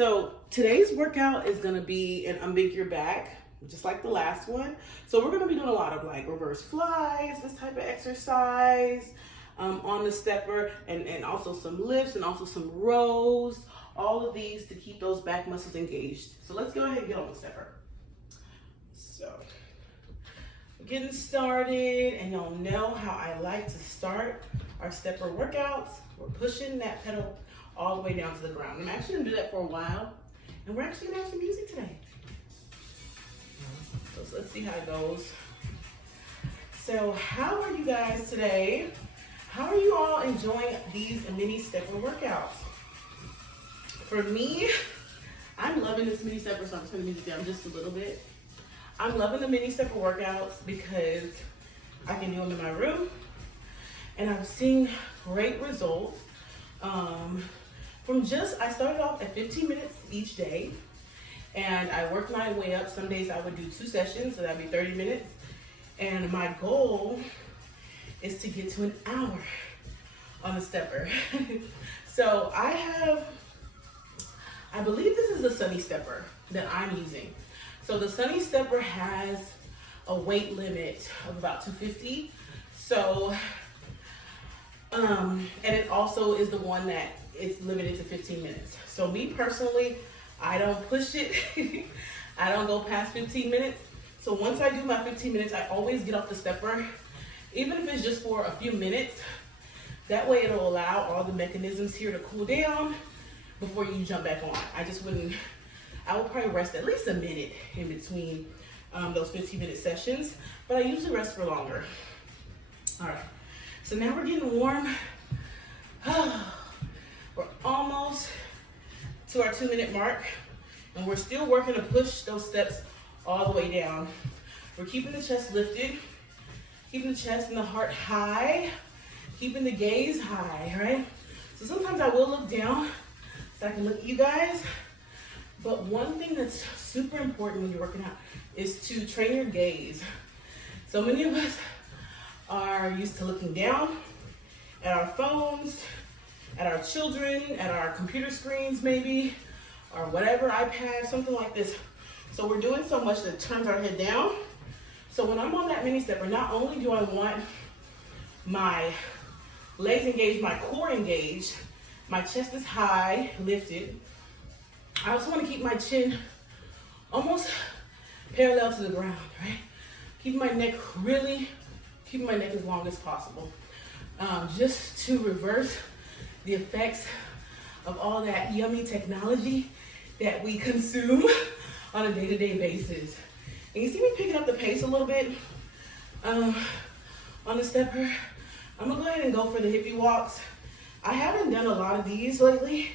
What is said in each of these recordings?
So today's workout is gonna be an unbig your back, just like the last one. So we're gonna be doing a lot of like reverse flies, this type of exercise on the stepper, and also some lifts and also some rows, all of these to keep those back muscles engaged. So let's go ahead and get on the stepper. So we're getting started, and y'all know how I like to start our stepper workouts. We're pushing that pedal all the way down to the ground. I'm actually gonna do that for a while, and we're actually gonna have some music today. So let's see how it goes. So how are you guys today? How are you all enjoying these mini stepper workouts? For me, I'm loving this mini stepper, so I'm just gonna move it down just a little bit. I'm loving the mini stepper workouts because I can do them in my room, and I'm seeing great results. I started off at 15 minutes each day, and I worked my way up. Some days I would do 2 sessions, so that'd be 30 minutes. And my goal is to get to an hour on the stepper. So I believe this is the Sunny stepper that I'm using. So the Sunny stepper has a weight limit of about 250. So, and it also is the one that is limited to 15 minutes. So me personally, I don't push it. I don't go past 15 minutes. So once I do my 15 minutes, I always get off the stepper, even if it's just for a few minutes. That way it'll allow all the mechanisms here to cool down before you jump back on. I would probably rest at least a minute in between those 15-minute sessions, but I usually rest for longer. All right, so now we're getting warm. We're almost to our 2-minute mark, and we're still working to push those steps all the way down. We're keeping the chest lifted, keeping the chest and the heart high, keeping the gaze high, right? So sometimes I will look down so I can look at you guys, but one thing that's super important when you're working out is to train your gaze. So many of us are used to looking down at our phones, at our children, at our computer screens maybe, or whatever, iPad, something like this. So we're doing so much that it turns our head down. So when I'm on that mini stepper, not only do I want my legs engaged, my core engaged, my chest is high, lifted. I also want to keep my chin almost parallel to the ground, right? Keeping my neck as long as possible. Just to reverse the effects of all that yummy technology that we consume on a day-to-day basis. And you see me picking up the pace a little bit on the stepper. I'm gonna go ahead and go for the hippie walks. I haven't done a lot of these lately,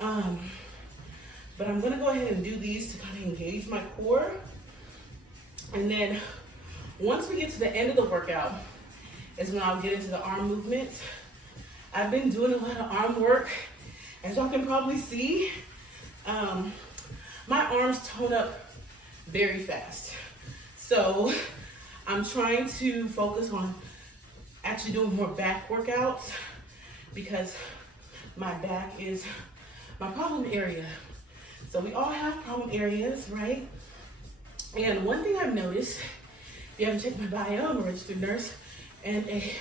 but I'm gonna go ahead and do these to kind of engage my core. And then once we get to the end of the workout is when I'll get into the arm movements. I've been doing a lot of arm work, as y'all can probably see. My arms tone up very fast. So I'm trying to focus on actually doing more back workouts because my back is my problem area. So we all have problem areas, right? And one thing I've noticed, if you haven't checked my bio, I'm a registered nurse and a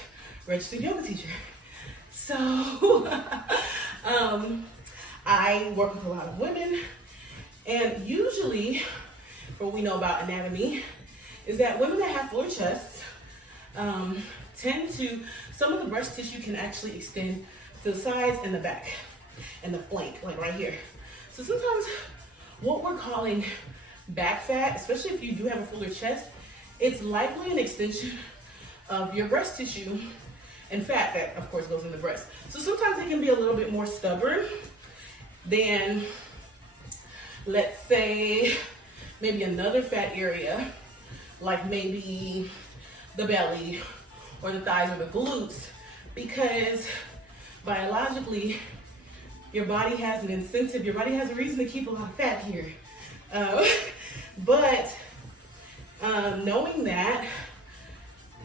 registered yoga teacher. So I work with a lot of women, and usually what we know about anatomy is that women that have fuller chests tend to, some of the breast tissue can actually extend to the sides and the back and the flank, like right here. So sometimes what we're calling back fat, especially if you do have a fuller chest, it's likely an extension of your breast tissue and fat that of course goes in the breast. So sometimes it can be a little bit more stubborn than, let's say, maybe another fat area, like maybe the belly or the thighs or the glutes, because biologically your body has an incentive, your body has a reason to keep a lot of fat here. But knowing that,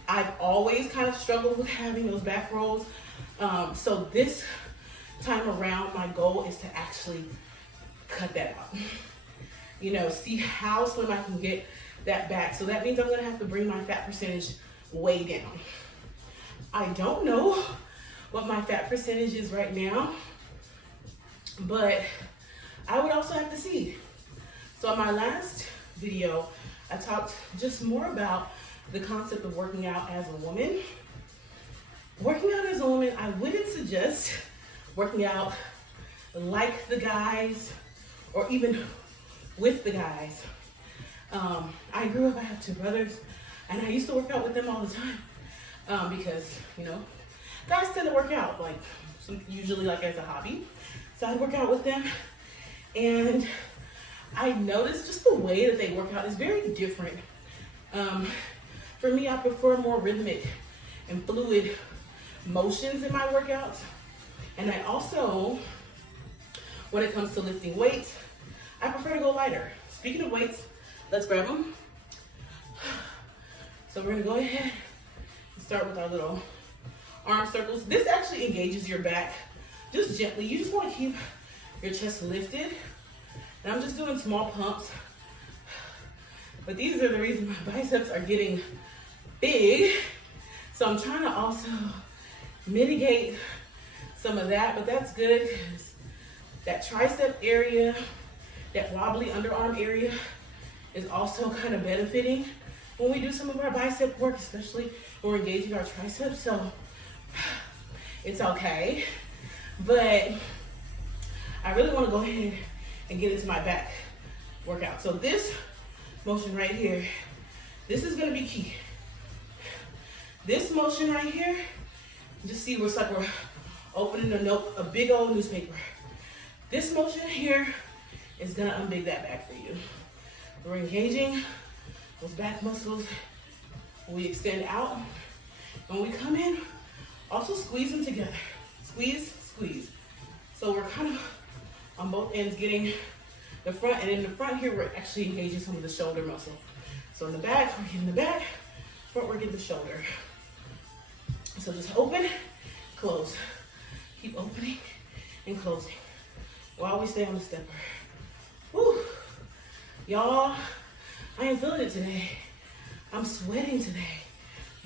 I've always kind of struggled with having those back rolls. So this time around, my goal is to actually cut that out. You know, see how slim I can get that back. So that means I'm gonna have to bring my fat percentage way down. I don't know what my fat percentage is right now, but I would also have to see. So in my last video, I talked just more about the concept of working out as a woman. Working out as a woman, I wouldn't suggest working out like the guys or even with the guys. I grew up, I have two brothers, and I used to work out with them all the time because, you know, guys tend to work out, like usually like as a hobby. So I work out with them, and I noticed just the way that they work out is very different. For me, I prefer more rhythmic and fluid motions in my workouts. And I also, when it comes to lifting weights, I prefer to go lighter. Speaking of weights, let's grab them. So we're gonna go ahead and start with our little arm circles. This actually engages your back just gently. You just wanna keep your chest lifted. And I'm just doing small pumps. But these are the reasons my biceps are getting big. So I'm trying to also mitigate some of that, but that's good because that tricep area, that wobbly underarm area is also kind of benefiting when we do some of our bicep work, especially when we're engaging our triceps. So it's okay, but I really want to go ahead and get into my back workout. So this motion right here, this is going to be key. This motion right here, just see it's like we're opening a big old newspaper. This motion here is gonna unbig that back for you. We're engaging those back muscles. When we extend out, when we come in, also squeeze them together. Squeeze, squeeze. So we're kind of on both ends getting the front, and in the front here, we're actually engaging some of the shoulder muscle. So in the back, we're getting the back, front, we're getting the shoulder. So just open, close. Keep opening and closing while we stay on the stepper. Whew. Y'all, I ain't feeling it today. I'm sweating today,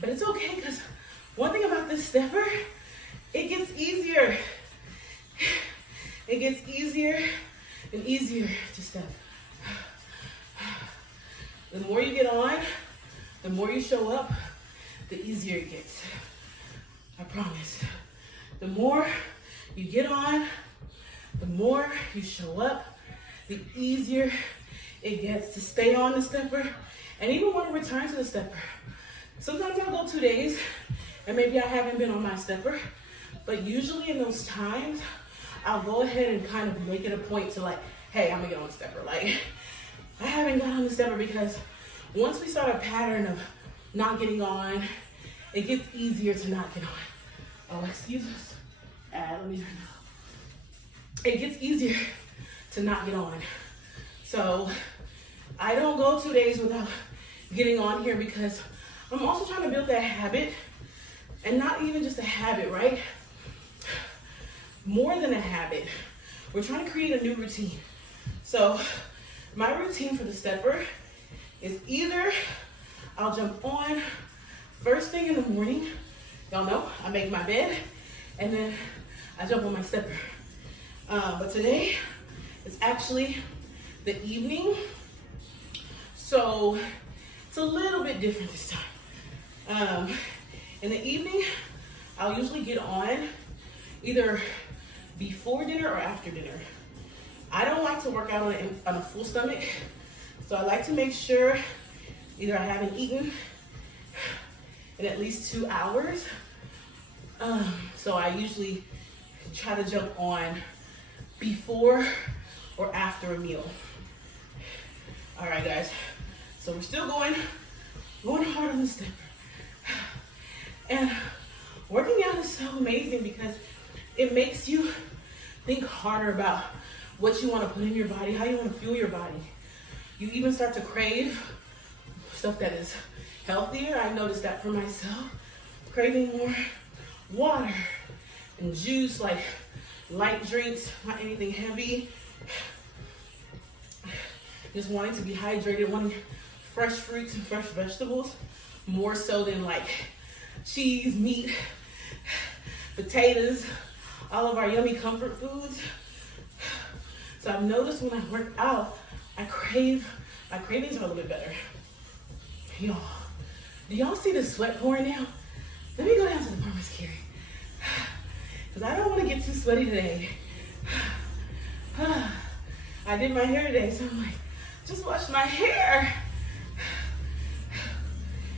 but it's okay because one thing about this stepper, it gets easier. It gets easier and easier to step. The more you get on, the more you show up, the easier it gets. I promise. The more you get on, the more you show up, the easier it gets to stay on the stepper and even want to return to the stepper. Sometimes I'll go 2 days and maybe I haven't been on my stepper, but usually in those times, I'll go ahead and kind of make it a point to like, hey, I'm gonna get on the stepper. Like, I haven't got on the stepper because once we start a pattern of not getting on, it gets easier to not get on. Oh, excuse us. Let me turn it. It gets easier to not get on. So I don't go 2 days without getting on here because I'm also trying to build that habit, and not even just a habit, right? More than a habit. We're trying to create a new routine. So my routine for the stepper is either I'll jump on first thing in the morning. Y'all know I make my bed and then I jump on my stepper. But today it's actually the evening, so it's a little bit different this time. In the evening, I'll usually get on either before dinner or after dinner. I don't like to work out on a full stomach, so I like to make sure either I haven't eaten in at least 2 hours. So I usually try to jump on before or after a meal. All right, guys. So we're still going hard on the stepper. And working out is so amazing because it makes you think harder about what you want to put in your body, how you want to fuel your body. You even start to crave stuff that is healthier. I noticed that for myself. Craving more water and juice, like light drinks, not anything heavy. just wanting to be hydrated, wanting fresh fruits and fresh vegetables, more so than like cheese, meat, potatoes, all of our yummy comfort foods. So I've noticed when I work out, my cravings are a little bit better. Y'all, do y'all see the sweat pouring down? Let me go down to the farmer's carry, because I don't want to get too sweaty today. I did my hair today, so I'm like, just wash my hair.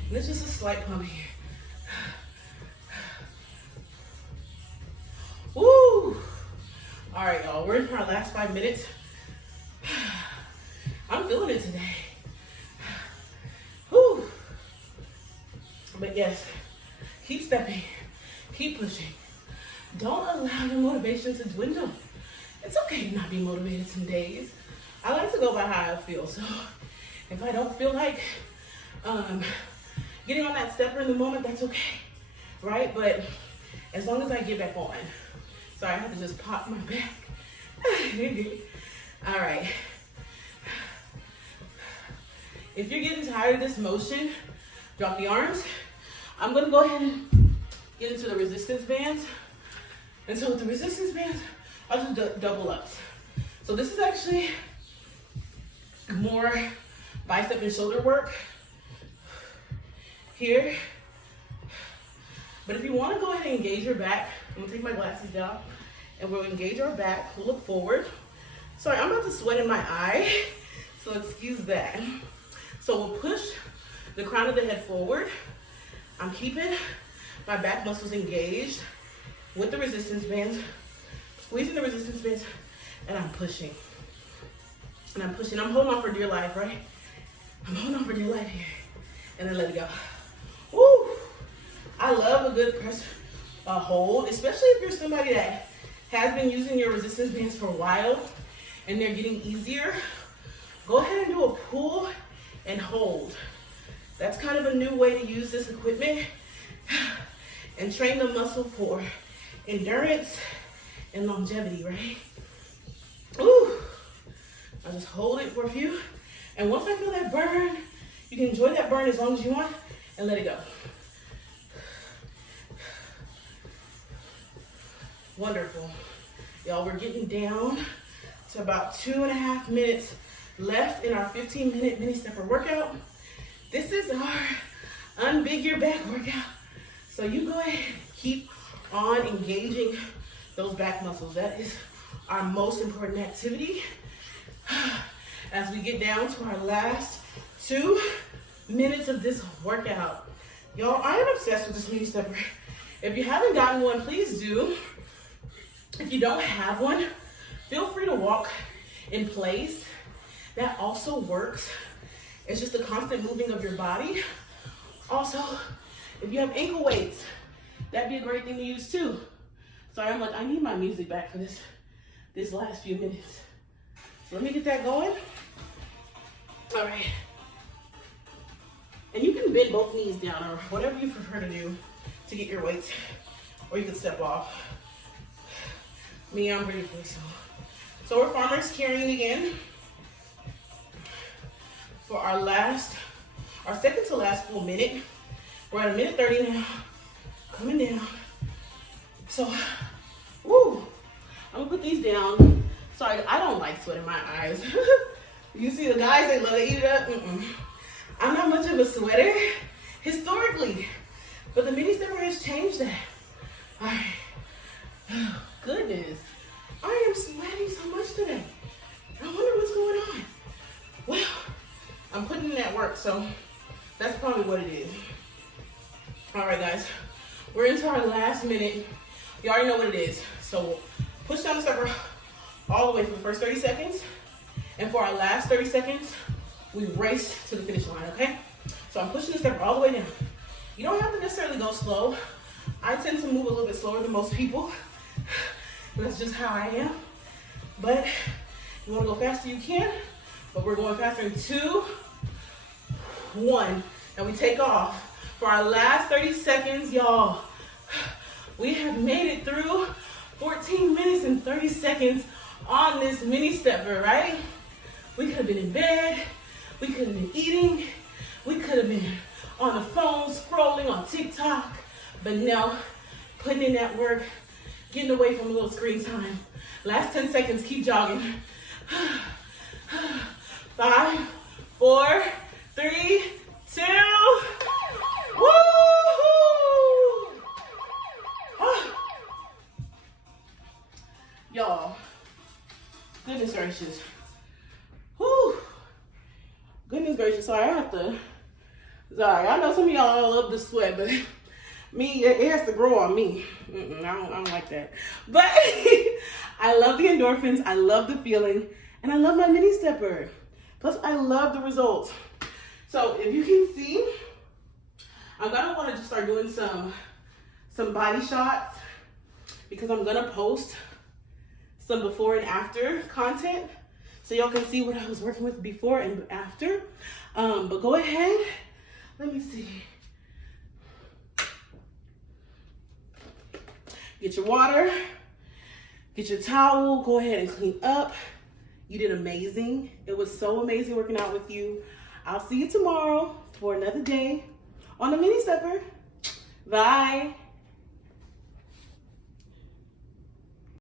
And it's just a slight pump here. Woo! All right, y'all, we're in our last 5 minutes. I'm feeling it today. Woo! But yes, keep stepping, keep pushing. Don't allow your motivation to dwindle. It's okay to not be motivated some days. I like to go by how I feel. So if I don't feel like getting on that stepper in the moment, that's okay, right? But as long as I get back on. Sorry, I have to just pop my back. All right. If you're getting tired of this motion, drop the arms. I'm gonna go ahead and get into the resistance bands. And so with the resistance bands, I'll do double ups. So this is actually more bicep and shoulder work here. But if you want to go ahead and engage your back, I'm gonna take my glasses down and we'll engage our back. We'll look forward. Sorry, I'm about to sweat in my eye, so excuse that. So we'll push the crown of the head forward. I'm keeping my back muscles engaged with the resistance bands, squeezing the resistance bands, and I'm pushing. And I'm pushing. I'm holding on for dear life, right? I'm holding on for dear life here. And then let it go. Woo! I love a good press hold, especially if you're somebody that has been using your resistance bands for a while and they're getting easier. Go ahead and do a pull and hold. That's kind of a new way to use this equipment and train the muscle for endurance and longevity, right? Ooh. I'll just hold it for a few. And once I feel that burn, you can enjoy that burn as long as you want and let it go. Wonderful. Y'all, we're getting down to about 2.5 minutes left in our 15-minute mini stepper workout. This is our Unbig Your Back workout. So you go ahead and keep on engaging those back muscles. That is our most important activity as we get down to our last 2 minutes of this workout. Y'all, I am obsessed with this mini stepper. If you haven't gotten one, please do. If you don't have one, feel free to walk in place. That also works. It's just a constant moving of your body. Also, if you have ankle weights, that'd be a great thing to use too. Sorry, I'm like, I need my music back for this last few minutes. So let me get that going. All right. And you can bend both knees down or whatever you prefer to do to get your weights, or you can step off. Me, I'm ready for this. So we're farmers carrying again for our second to last full minute. We're at 1:30 now, coming down. So, woo, I'm gonna put these down. Sorry, I don't like sweat in my eyes. You see the guys, they love to eat it up. I'm not much of a sweater, historically, but the mini stepper has changed that. All right. Oh, goodness, I am sweating so much today. I wonder what's going on. Well, I'm putting in that work, so that's probably what it is. All right, guys, we're into our last minute. You already know what it is. So push down the stepper all the way for the first 30 seconds. And for our last 30 seconds, we race to the finish line, okay? So I'm pushing the stepper all the way down. You don't have to necessarily go slow. I tend to move a little bit slower than most people. That's just how I am. But you want to go faster, you can. But we're going faster in 2, 1. And we take off. For our last 30 seconds, y'all, we have made it through 14 minutes and 30 seconds on this mini stepper, right? We could have been in bed. We could have been eating. We could have been on the phone scrolling on TikTok. But no, putting in that work, getting away from a little screen time. Last 10 seconds, keep jogging. 5, 4, 3, 2. Woo! Y'all, goodness gracious. Whew. Goodness gracious, sorry, I know some of y'all love the sweat, but me, it has to grow on me. I don't like that. But I love the endorphins, I love the feeling, and I love my mini stepper. Plus, I love the results. So if you can see, I'm gonna want to just start doing some body shots because I'm gonna post some before and after content so y'all can see what I was working with before and after. But go ahead, let me see. Get your water, get your towel, go ahead and clean up. You did amazing. It was so amazing working out with you. I'll see you tomorrow for another day on the mini stepper. Bye.